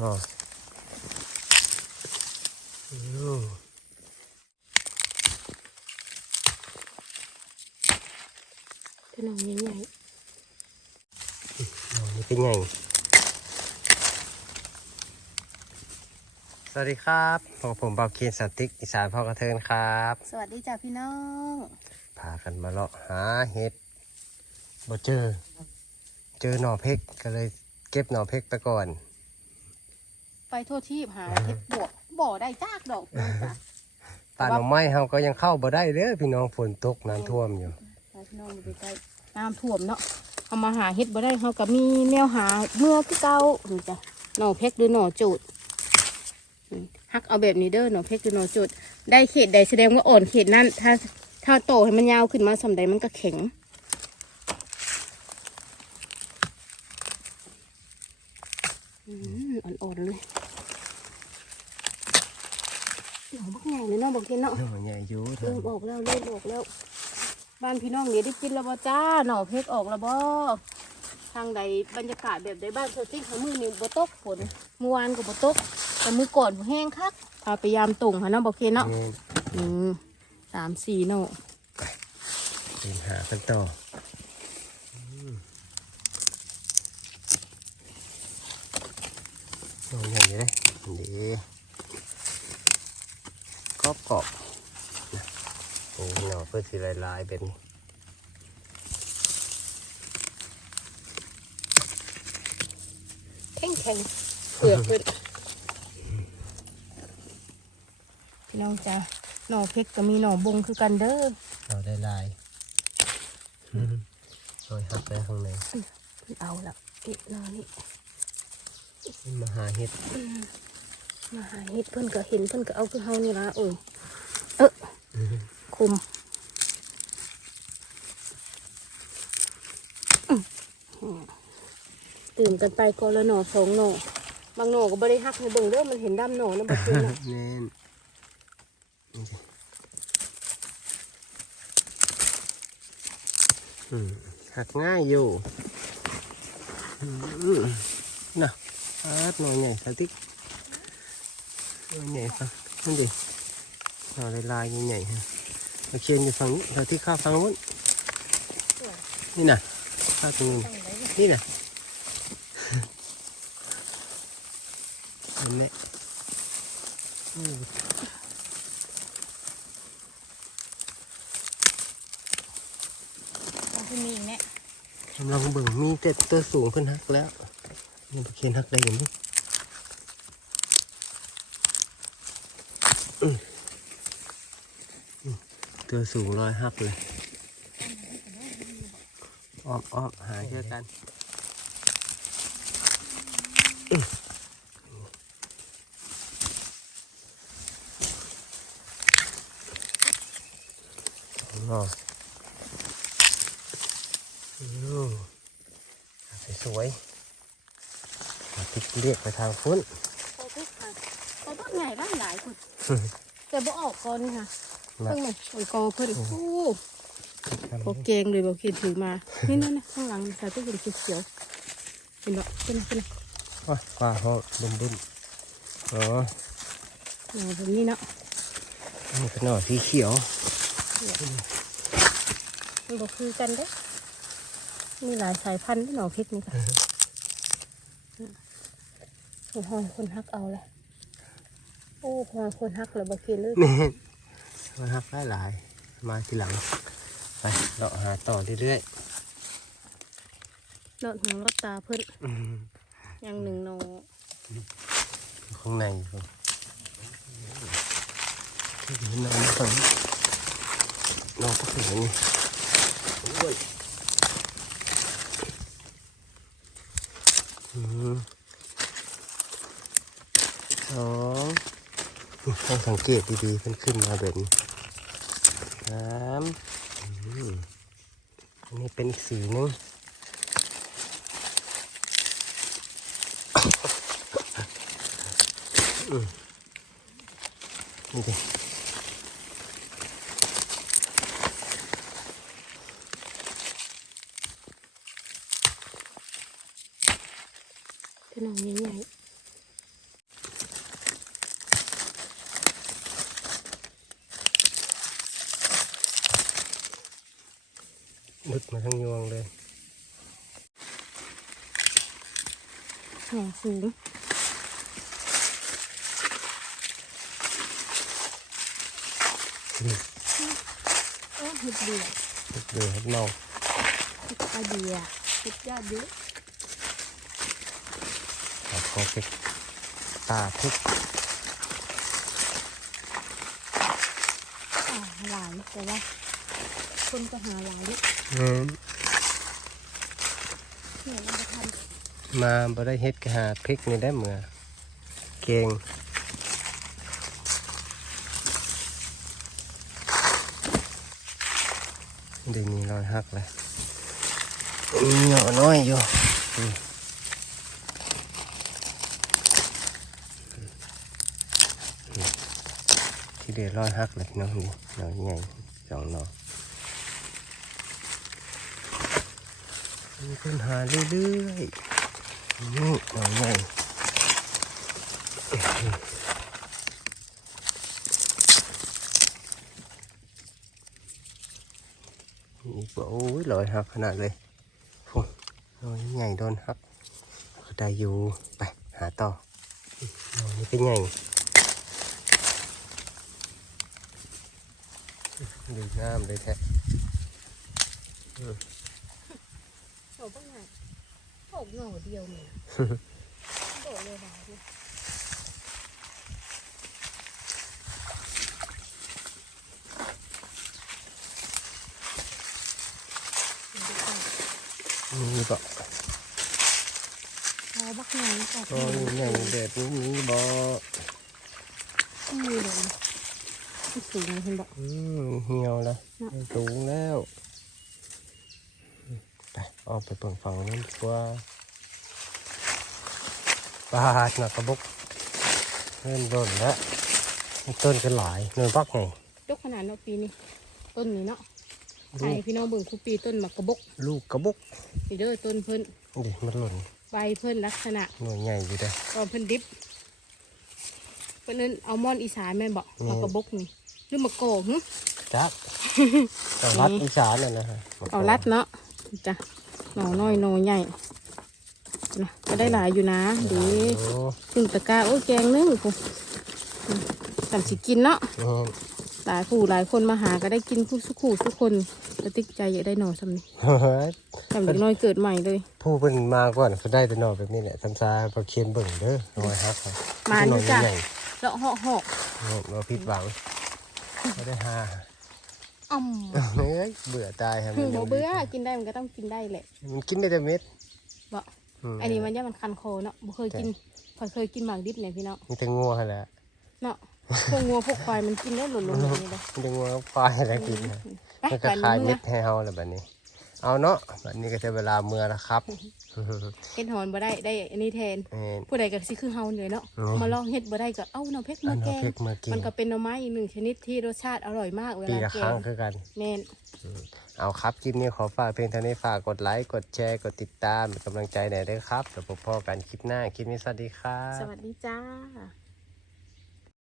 งออืมขนมใหญ่หน่อนี่เป็นไงสวัสดีครับผมผมเบาเคียนสันติกอีสานพ่อกระเทินครับๆสวัสดีจ้าพี่น้อง พากันมาเลาะหาเห็ดบ่เจอ เจอหน่อเพกก็เลยเก็บหน่อเพกไปก่อน ไปทั่วที่หาเห็ดบวกบ่อได้จากดอกเลยจ้ะป่าหน่อไม้เฮาก็ยังเข้าบ่ได้เด้อพี่น้องฝนตกน้ำท่วมอยู่ไปพี่น้องอยู่ใกล้ๆน้ำท่วมเนาะเอามาหาเห็ดบ่ได้เขาก็มีแนวหาเมื่อคือเก่านี่จ้ะหน่อเพกหรือหน่อจูดอืมฮักเอาแบบนี้เด้อหน่อเพกหรือหน่อจูดได้เขตใดแสดงว่าอ่อนเขตนั้นถ้าถ้าโตให้มันยาวขึ้นมาสำใดมันก็แข็งอืมอ่อนๆเลย หน่อบักใหญ่เลยเนาะบอกเทนเนาะหน่อใหญ่อยู่เริ่มออกแล้วเริ่มออกแล้ว บ้านพี่น้องเดี๋ยวได้กินแล้วบ่จ้าหน่อเพกออกแล้วบ่ทางใดบรรยากาศแบบใดบ้านเธอจริงทั้งมือนี่บ่ตกฝนเมื่อวานก็บ่ตกแต่มือก่อนบ่แห้งคักพาไปยามตุ่งค่ะเนาะบอกเคนเนาะนี่อืมสามสี่เนาะเดินหากันต่ออืมหน่อใหญ่อยู่เลยดี กรอบกรอบๆนะโอ้หน่อเพื่อสีลายๆแบบนี้แข็งแข็งเปลือกขึ้นพี่น้องจ้าหน่อเพกก็มีหน่อบงคือกันเด้อเราได้ลายโดยหักไปข้างในเอาละอีกหน่อนี่มาหาเห็ด มาหาเห็ดเพิ่อนก็เห็นเพิ่อนก็เอาคือเฮานี่ละโอ้ยเออคุมตื่นกันไปก็ละหน่อสองหน่อบางหน่อก็บ่ได้ฮักในเบิ่งเด้อมันเห็นดำหน่อนะบ่คือน่ะเน้นนี่สิอืมหักง่ายอยู่น่ะอาดหน่อยใหญ่สติ๊ก ใหญ่ฟังนั่นดิหน่อยลายๆใหญ่ๆฮะมาเคียนอยู่ฝั่งนี้เราที่ข้าวฝั่งนู้นนี่น่ะข้าวตรงนี้น่ะนี่น่ะเห็นไหมโอ้มันคือมีอีกแน่กำลังเบิ่งมีแต่ตัวสูงเพิ่นฮักแล้วนี่ไปเขียนฮักได้อย่างนี้อืมอืม ตัวสูงร้อยฮักเลยอ้อมอ้อมหาเจอกันอืมอ๋ออืมสวยๆติดเรียกไปทางฟุ้น เขาต้นใหญ่ได้หลายคนแต่บ่ออกก่อนนี่ค่ะมาเพิ่งเลยโอ้ยกอเพิ่นโอ้พอเกงเลยบอกเขียนถือมา นี่นั่นนะข้างหลังใส่ตู้เย็นเขียวๆเป็นบ่เป็นเป็นว้าว่าเขาบึ้มบึ้มอ๋อหน่อแบบนี้เนาะนี่เป็นหน่อสีเขียวมันบอกคือกันเด้อมีหลายสายพันธุ์ที่หน่อพริกนี่ค่ะโอ้โหคนฮักเอาเลย โอ้โหคนฮักเลยบอกกินเลยนี่มันฮักได้หลายมาทีหลัง ไปเราหาต่อเรื่อยเลาะหูเลาะตาเพิ่นๆอืมอย่างหนึ่งหนอข้างในครับที่อยู่ในนี้ก่อนนอกก็ถึงนี่อ้วนอืมสอง ต้องสังเกตดีๆเพิ่นขึ้นมาแบบนี้สามอืมอันนี้เป็นอีกสีหนึงอืมนี่ดิเป็นหนอใหญ่ ดมาทั้งยวงเลยหน่อสูงเออเห็ดเดียเดือดเมาเห็ดปลาเดียเห็ดยาเยอะขอขอพริกตาพริกอ่าหลายแต่ว่า คนก็หาหลายดิอืมเนี่ยเราจะทมาบ่ได้เฮ็ดก็หาพริกนี่ได้เมื่อเก่งเดี๋ยวนี้รอยหักเลยเหนียวน้อยอยู่อืมที่เดือดรอยหักเลยพี่น้องนี่หน่อยใหญ่สองหน่อ มีปัญหาเรื่อยๆนี่หน่อยใหญ่นี่ก็โอ้ยลอยหักขนาดเลยโอ้ยลอยใหญ่โดนหักก็ได้อยู่ไปหาต่อหน่อยนี่เป็นใหญ่ดีงามเลยแท้ เขาบ้างไงเขาเหงาเดียวเนี่ยโดดเลยหลายดินี่ก็พอบักหน่อยก็โอ้ยใหญ่เด็ดนี้บ่อือเลยมันสูงเห็นบอกอืมเหี่ยวแล้วเนาะสูงแล้วไป ออกไปเปิงฝั่งนั้นดีกว่าปาดหนักกระบกเริ่มร่นแล้วต้นกันหลายเนินปักไงยกขนาดเนาะปีนี้ต้นนี้เนาะไอพี่น้องเบิ่งคูปีต้นหมักกระบก ลูกกระบกนี่เด้อต้นเพิ่นดิมันหล่นใบเพิ่นลักษณะหน่วยใหญ่อยู่เด้อตอนเพิ่นดิบเพิ่นนั้นเอามอนอีสานแม่นบอกอืมหมักกระบกนี่หรือหมักโกหึจักเอารัดอีสานน่ะนะฮะเอารัดเนาะจ้ะ หน่อน้อยหน่อใหญ่นะก็ได้หลายอยู่นะดีโอ้ถึงตะกร้าโอ้ยแกงนึ่งกูสามสิกินเนาะอืมหลายผู้หลายคนมาหาก็ได้กินผู้สุขูทุกคนกระติกใจอยากได้หน่อสำนี้เฮ้ยทำเด็กน้อยเกิดใหม่เลย ผู้เป็นมาก่อนเขาได้แต่หนอแบบนี้แหละทำซาพอเคียนเบิ่งเด้อหน่อยฮักครับมาหน่นี่อยจ้ะใหญ่เลาะเหาะเหาะๆเราผิดหวังไม่ได้หา อ่อมเฮ้ยเบื่อตายครับคือบ่เบื่อกินได้มันก็ต้องกินได้แหละมันกินได้แต่เม็ดบ่มอันนี้มันย่ามันคันคอเนาะบ่เคยกินพอยเคยกินหมากดิบเนี่ยพี่เนาะมีแต่งัวหั่นแหละเนาะพวกงัวพวกควายมันกินได้หล่นๆแบบนี้เลยมีแต่งัวกับควายอะไรกินนะไปมันก็กันคายนี้เม็นะดให้เฮาแล้วบัดนี้ เอาเนาะบัดนี้ก็จะเวลาเมื่อแล้วครับเฮ็ดหอนบ่ได้ได้อันนี้แทนเอ็นผู้ใดก็สิคือเฮาเลยเนาะอืมมาลองเฮ็ดบ่ได้ก็เอ้าน้ำเพชรอัมานแกเอางพริกมากินมันก็เป็นหน่อไม้อีกหนึ่งชนิดที่รสชาติอร่อยมากเวปีลาละแกครั้งงคือกันแม่นเอาครับคลิปนี้ขอฝากเพียงเท่านี้ฝากกดไลค์กดแชร์กดติดตามเป็นกำลังใจหน่อยด้วยครับเดี๋ยวพบกันคลิปหน้าคลิปนี้สวัสดีครับสวัสดีจ้า